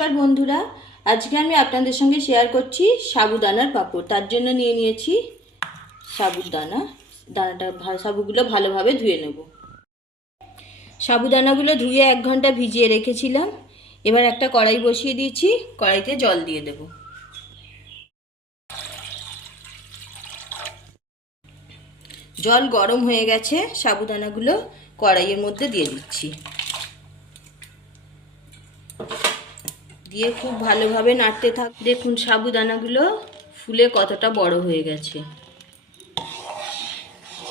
নমস্কার বন্ধুরা, আজকে আমি আপনাদের সঙ্গে শেয়ার করছি সাবুদানার পাঁপড়। তার জন্য নিয়ে নিয়েছি সাবুগুলো ভালোভাবে ধুয়ে নেব। সাবুদানাগুলো ধুয়ে 1 ঘন্টা ভিজিয়ে রেখেছিলাম। এবার একটা কড়াই বসিয়ে দিয়েছি, কড়াইতে জল দিয়ে দেব। জল গরম হয়ে গেছে, সাবুদানাগুলো কড়াইয়ের মধ্যে দিয়ে দিচ্ছি। দিয়ে খুব ভালোভাবে নাড়তে থাক। দেখুন সাবুদানাগুলো ফুলে কতটা বড় হয়ে গেছে,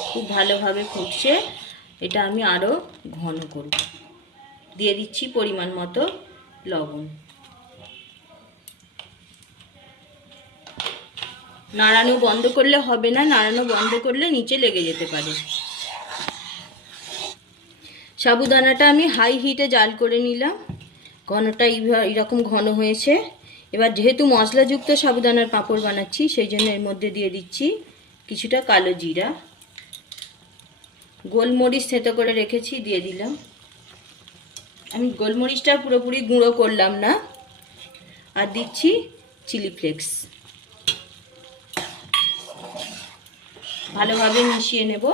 খুব ভালোভাবে ফুটছে। এটা আমি আরও ঘন করব। দিয়ে দিচ্ছি পরিমাণ মতো লবণ। নাড়ানো বন্ধ করলে হবে না, নাড়ানো বন্ধ করলে নিচে লেগে যেতে পারে। সাবুদানাটা আমি হাই হিটে জাল করে নিলাম। ঘনটা এরকম ঘন হয়েছে। এবার যেহেতু মশলাযুক্ত সাবুদানার পাঁপড় বানাচ্ছি, সেই জন্য এর মধ্যে দিয়ে দিচ্ছি কিছুটা কালো জিরা, গোলমরিচ থেতো করে রেখেছি দিয়ে দিলাম। আমি গোলমরিচটা পুরোপুরি গুঁড়ো করলাম না। আর দিচ্ছি চিলি ফ্লেক্স। ভালোভাবে মিশিয়ে নেব।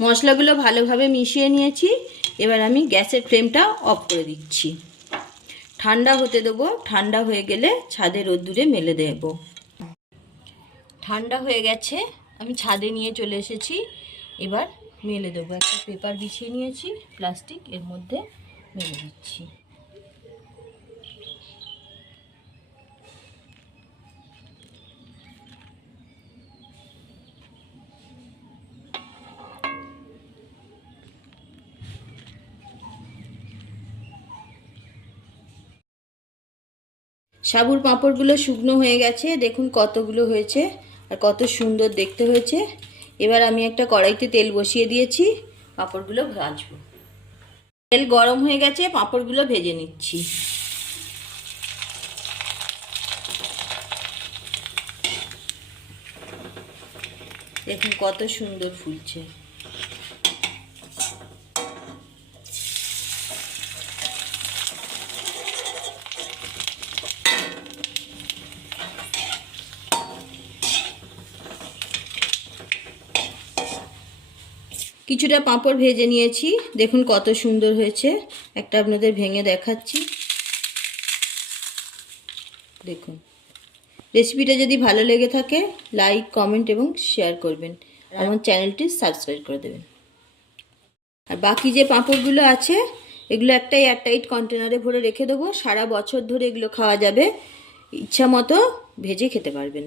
মশলাগুলো ভালোভাবে মিশিয়ে নিয়েছি। এবার আমি গ্যাসের ফ্লেমটা অফ করে দিচ্ছি। ঠান্ডা হতে দেবো। ঠান্ডা হয়ে গেলে ছাদে রোদ্দুরে মেলে দেব। ঠান্ডা হয়ে গেছে, আমি ছাদে নিয়ে চলে এসেছি। এবার মেলে দেবো। একটা পেপার বিছিয়ে নিয়েছি প্লাস্টিক, এর মধ্যে মেলে দিচ্ছি। সাবুর পাঁপড়গুলো শুকনো হয়ে গেছে। দেখুন কতগুলো হয়েছে আর কত সুন্দর দেখতে হয়েছে। এবার আমি একটা কড়াইতে তেল বসিয়ে দিয়েছি, পাঁপড়গুলো ভাজবো। তেল গরম হয়ে গেছে, পাঁপড়গুলো ভেজে নিচ্ছি। দেখুন কত সুন্দর ফুলছে। কিছুটা পাঁপড় ভেজে নিয়েছি, দেখুন কত সুন্দর হয়েছে। একটা আপনাদের ভেঙে দেখাচ্ছি। দেখুন, রেসিপিটা যদি ভালো লেগে থাকে লাইক, কমেন্ট এবং শেয়ার করবেন। আমার চ্যানেলটি সাবস্ক্রাইব করে দেবেন। আর বাকি যে পাঁপড়গুলো আছে এগুলো একটা এয়ারটাইট কন্টেনারে ভরে রেখে দেবো। সারা বছর ধরে এগুলো খাওয়া যাবে। ইচ্ছা মতো ভেজে খেতে পারবেন।